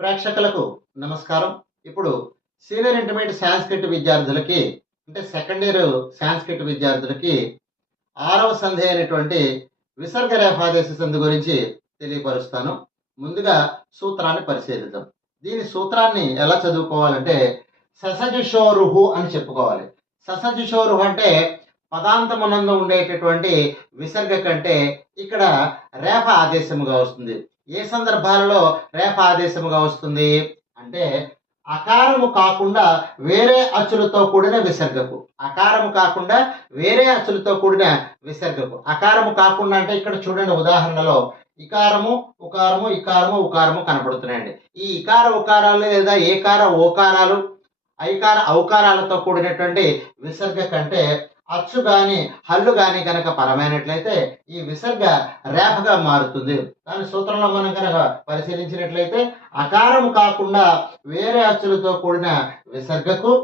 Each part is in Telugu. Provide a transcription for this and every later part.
ప్రేక్షకులకు నమస్కారం. ఇప్పుడు సీనియర్ ఇంటర్మీడియట్ సాంస్క్రిట్ విద్యార్థులకి అంటే సెకండ్ ఇయర్ సాంస్క్రిట్ విద్యార్థులకి 6వ సంధి అయినటువంటి విసర్గ రేఫాదేశ సంధి గురించి తెలియపరుస్తాను. ముందుగా సూత్రాన్ని పరిశీలిద్దాం. దీని సూత్రాన్ని ఎలా చదువుకోవాలంటే ససజుషోరుహు అని చెప్పుకోవాలి. ససజుషోరుహు అంటే పదాంతమునందు ఉండేటటువంటి విసర్గ కంటే ఇక్కడ రేఫ ఆదేశముగా వస్తుంది. ఏ సందర్భాలలో రేఫ ఆదేశముగా వస్తుంది అంటే అకారము కాకుండా వేరే అచ్చులతో కూడిన విసర్గకు. అకారము కాకుండా వేరే అచ్చులతో కూడిన విసర్గకు. అకారము కాకుండా అంటే ఇక్కడ చూడండి ఉదాహరణలో ఇకారము ఉకారము ఇకారము ఉకారము కనపడుతున్నాయండి. ఈ ఇకార ఉకారాలు లేదా ఏకార ఓకారాలు ఐకార ఔకారాలతో కూడినటువంటి విసర్గ కంటే అచ్చు గాని హల్లు గాని కనుక పరమైనట్లయితే ఈ విసర్గ రేఫగా మారుతుంది. దాని సూత్రంలో మనం కనుక పరిశీలించినట్లయితే అకారము కాకుండా వేరే అచ్చులతో కూడిన విసర్గకు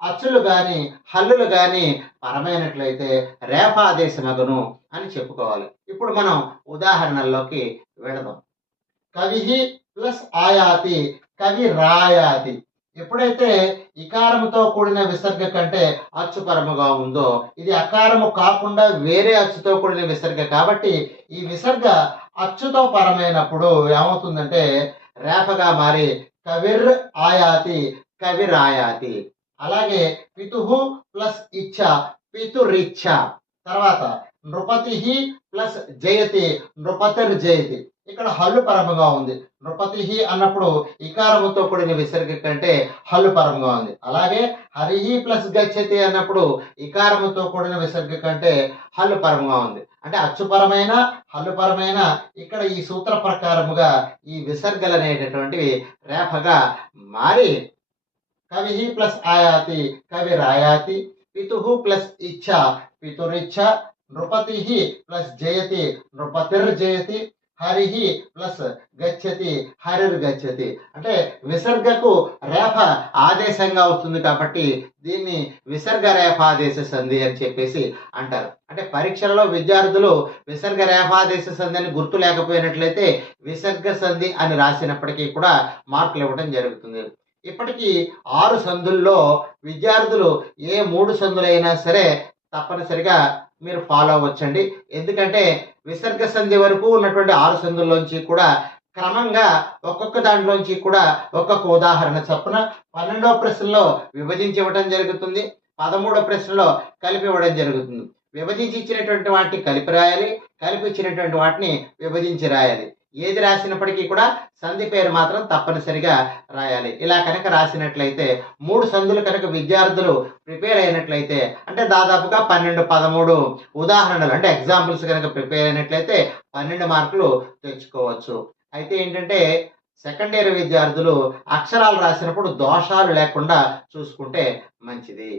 అచ్చులు గాని హల్లులు గాని పరమైనట్లయితే రేఫాదేశమగును అని చెప్పుకోవాలి. ఇప్పుడు మనం ఉదాహరణల్లోకి వెళదాం. కవిహి ప్లస్ ఆయాతి కవి రాయాతి. ఎప్పుడైతే ఇకారముతో కూడిన విసర్గ కంటే అచ్చుపరముగా ఉందో ఇది అకారము కాకుండా వేరే అచ్చుతో కూడిన విసర్గ కాబట్టి ఈ విసర్గ అచ్చుతో పరమైనప్పుడు ఏమవుతుందంటే రేఫగా మారి కవిర్ ఆయాతి కవిరాయాతి. అలాగే పితుహు ప్లస్ ఇచ్చ పితురిచ్చ. తర్వాత నృపతి ప్లస్ జయతి నృపతిర్ జయతి. ఇక్కడ హల్లు పరముగా ఉంది. నృపతి అన్నప్పుడు ఇకారముతో కూడిన విసర్గ కంటే హల్లు పరముగా ఉంది. అలాగే హరిహి ప్లస్ గచ్చతి అన్నప్పుడు ఇకారముతో కూడిన విసర్గ కంటే హల్లు పరముగా ఉంది. అంటే అచ్చుపరమైన హల్లుపరమైన ఇక్కడ ఈ సూత్ర ప్రకారముగా ఈ విసర్గలు అనేటటువంటివి రేఫగా మారి కవిహి ప్లస్ ఆయాతి కవి రాయాతి పితుహు ప్లస్ ఇచ్చ పితురిచ్చ నృపతి ప్లస్ జయతి నృపతిర్ జయతి హరిహి ప్లస్ గచ్చతి హరిర్ గచ్చతి. అంటే విసర్గకు రేఫ ఆదేశంగా వస్తుంది కాబట్టి దీన్ని విసర్గ రేఫాదేశ సంధి అని చెప్పేసి అంటారు. అంటే పరీక్షలలో విద్యార్థులు విసర్గ రేఫాదేశ సంధి అని గుర్తు లేకపోయినట్లయితే విసర్గ సంధి అని రాసినప్పటికీ కూడా మార్కులు ఇవ్వడం జరుగుతుంది. ఇప్పటికీ 6 సంధుల్లో విద్యార్థులు ఏ 3 సంధులైనా సరే తప్పనిసరిగా మీరు ఫాలో అవ్వచ్చండి. ఎందుకంటే విసర్గ సంధి వరకు ఉన్నటువంటి 6 సంధుల్లోంచి కూడా క్రమంగా ఒక్కొక్క దాంట్లోంచి కూడా ఒక్కొక్క ఉదాహరణ చొప్పున 12వ ప్రశ్నలో విభజించి ఇవ్వడం జరుగుతుంది. 13వ ప్రశ్నలో కలిపి ఇవ్వడం జరుగుతుంది. విభజించి ఇచ్చినటువంటి వాటిని కలిపి రాయాలి, కలిపి ఇచ్చినటువంటి వాటిని విభజించి రాయాలి. ఏది రాసినప్పటికీ కూడా సంధి పేరు మాత్రం తప్పనిసరిగా రాయాలి. ఇలా కనుక రాసినట్లయితే 3 సంధులు కనుక విద్యార్థులు ప్రిపేర్ అయినట్లయితే అంటే దాదాపుగా 12-13 ఉదాహరణలు అంటే ఎగ్జాంపుల్స్ కనుక ప్రిపేర్ అయినట్లయితే 12 మార్కులు తెచ్చుకోవచ్చు. అయితే ఏంటంటే సెకండ్ ఇయర్ విద్యార్థులు అక్షరాలు రాసినప్పుడు దోషాలు లేకుండా చూసుకుంటే మంచిది.